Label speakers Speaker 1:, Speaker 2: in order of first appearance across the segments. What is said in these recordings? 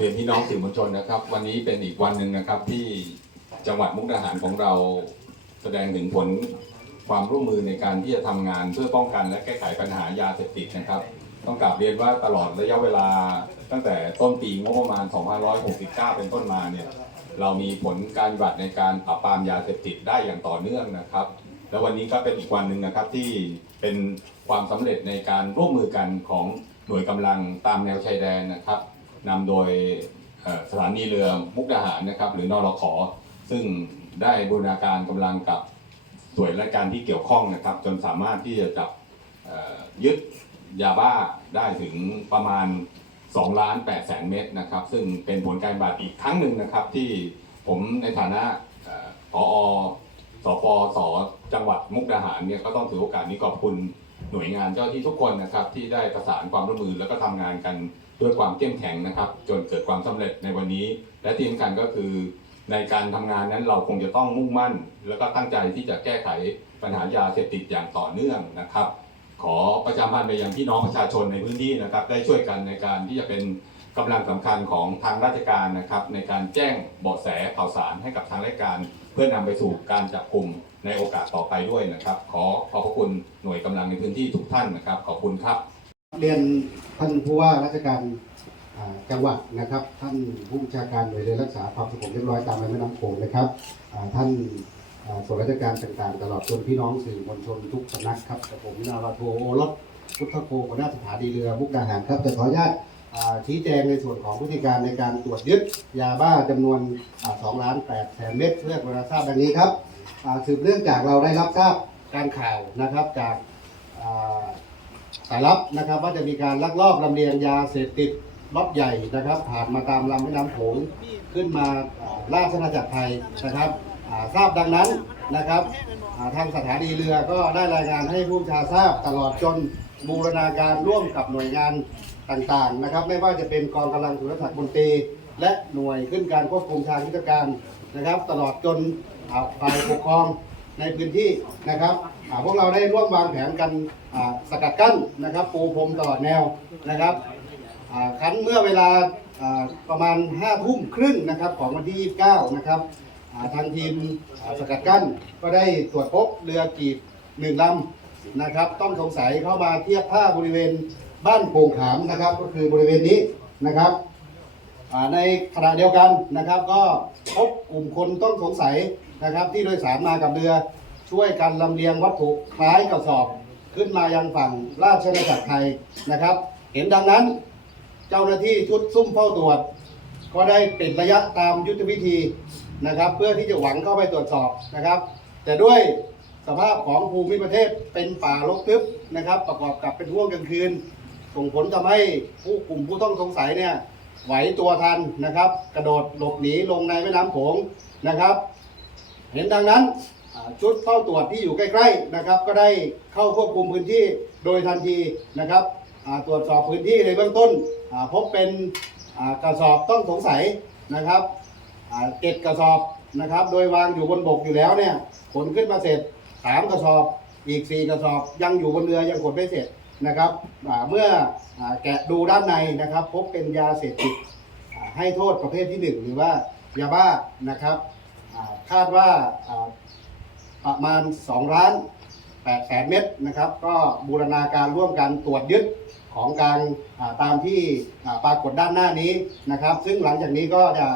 Speaker 1: รียนพี่น้องสื่อมวลชนนะครับ วันนี้เป็นอีกวันหนึ่งนะครับที่จังหวัดมุกดาหารของเราแสดงถึงผลความร่วมมือในการที่จะทำงานเพื่อป้องกันและแก้ไขปัญหายาเสพติดนะครับ ต้องกราบเรียนว่าตลอดระยะเวลาตั้งแต่ต้นปีงบประมาณ 2569 เป็นต้นมาเนี่ยเรามีผลการปฏิบัติในการปราบปรามยาเสพติดได้อย่างต่อเนื่องนะครับ แล้ววันนี้ก็เป็นอีกวันหนึ่งนะครับที่เป็นความสำเร็จในการร่วมมือกันของหน่วยกำลังตามแนวชายแดนนะครับ นำโดยสถานีเรือมุกดาหารนะครับ หรือนอรขซึ่งได้บูรณาการกำลังกับส่วนราชการที่เกี่ยวข้องนะครับ จนสามารถที่จะจับยึดยาบ้าได้ถึงประมาณ2ล้าน8แสนเม็ดนะครับ ซึ่งเป็นผลการบาดอีกครั้งหนึ่งนะครับที่ผมในฐานะเอ่อผอสปสจังหวัดมุกดาหารเนี่ยก็ต้องถือโอกาสนี้ขอบคุณ หน่วยงานเจ้าที่ทุกคนนะครับที่ได้ประสานความร่วมมือแล้วก็ทำงานกันด้วยความเข้มแข็งนะครับ จนเกิดความสำเร็จในวันนี้ และที่สำคัญก็คือ ในการทำงานนั้นเราคงจะต้องมุ่งมั่น แล้วก็ตั้งใจที่จะแก้ไขปัญหายาเสพติดอย่างต่อเนื่องนะครับ ขอประชามพันธ์ไปยังพี่น้องประชาชนในพื้นที่นะครับ ได้ช่วยกันในการที่จะเป็น กำลังสำคัญของทางราชการนะครับ ในการแจ้งเบาะแสข่าวสารให้กับทางราชการ เพื่อนำไปสู่การจับกลุ่มในโอกาสต่อไปด้วยนะครับ ขอขอบพระคุณหน่วยกำลังในพื้นที่ทุกท่านนะครับ ขอบคุณครับ
Speaker 2: เรียนท่านผู้ว่าราชการอ่าจังหวัดนะครับ ท่านผู้บัญชาการหน่วยเรือรักษาความสงบเรียบร้อยตามแม่น้ำโขงนะครับอ่าท่านอ่าส่วนราชการต่างๆ ตลอดจนพี่น้องสื่อมวลชนทุกสำนักครับกับผมนาวาโทโอรสพุทธโคหัวหน้าสถานีเรือมุกดาหารครับจะขออนุญาต ชี้แจงในส่วนของพฤติการในการตรวจยึดยาบ้าจำนวน2ล้าน8แสนเม็ดเพื่อเวลาทราบดังนี้ครับสืบเนื่องจากเราได้รับทราบการข่าวนะครับจากสายลับนะครับว่าจะมีการลักลอบลำเลียงยาเสพติดล็อตใหญ่นะครับ ผ่านมาตามลำแม่น้ำโขงขึ้นมาอ่าล่าชนาจักรไทยนะครับทราบดังนั้นนะครับทางสถานีเรือก็ได้รายงานให้ผู้ชาทราบตลอดจน บูรณาการร่วมกับหน่วยงานต่างๆนะครับ ไม่ว่าจะเป็นกองกำลังสุรศักดิ์มนตรีและหน่วยขึ้นการควบคุมทางยุทธการนะครับ ตลอดจนฝ่ายปกครองในพื้นที่นะครับพวกเราได้ร่วมวางแผนกันสกัดกั้นนะครับ ปูพรมตลอดแนวนะครับคันเมื่อเวลาประมาณ5ทุ่มครึ่งนะครับของวันที่ 29 นะครับทางทีมสกัดกั้นก็ได้ตรวจพบเรือกีบหนึ่งลำ นะครับ ต้องสงสัยเข้ามาเทียบท่าบริเวณบ้านโป่งขามนะครับ ก็คือบริเวณนี้นะครับในขณะเดียวกันนะครับ ก็พบกลุ่มคนต้องสงสัยนะครับ ที่โดยสารมากับเรือช่วยกันลำเลียงวัตถุคล้ายกระสอบ ขึ้นมายังฝั่งราชนาจักรไทยนะครับ เห็นดังนั้น เจ้าหน้าที่ชุดซุ่มเฝ้าตรวจ ก็ได้ปิดระยะตามยุทธวิธีนะครับ เพื่อที่จะหวังเข้าไปตรวจสอบนะครับ แต่ด้วย สภาพของภูมิประเทศเป็นป่ารกทึบนะครับ ประกอบกับเป็นห่วงกลางคืน ส่งผลทำให้ผู้กลุ่มผู้ต้องสงสัยเนี่ยไหวตัวทันนะครับ กระโดดหลบหนีลงในแม่น้ำโขงนะครับ เห็นดังนั้นชุดเฝ้าตรวจที่อยู่ใกล้ ๆนะครับ ก็ได้เข้าควบคุมพื้นที่โดยทันทีนะครับตรวจสอบพื้นที่ในเบื้องต้นพบเป็นกระสอบต้องสงสัยนะครับเจ็ดกระสอบนะครับ โดยวางอยู่บนบกอยู่แล้วเนี่ยขนขึ้นมาเสร็จ สามกระสอบอีกสี่กระสอบยังอยู่บนเรือยังขนไม่เสร็จนะครับเมื่อแกะดูด้านในนะครับ พบเป็นยาเสพติดให้โทษประเภทที่หนึ่งหรือว่ายาบ้านะครับคาดว่าประมาณ2ล้าน8แสนเม็ดนะครับ ก็บูรณาการร่วมกันตรวจยึดของกลางตามที่ปรากฏด้านหน้านี้นะครับ ซึ่งหลังจากนี้ก็จะ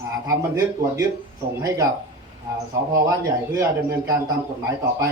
Speaker 2: อ่าทำบันทึกตรวจยึดส่งให้กับ สพว่านใหญ่เพื่อดำเนินการตามกฎหมายต่อไป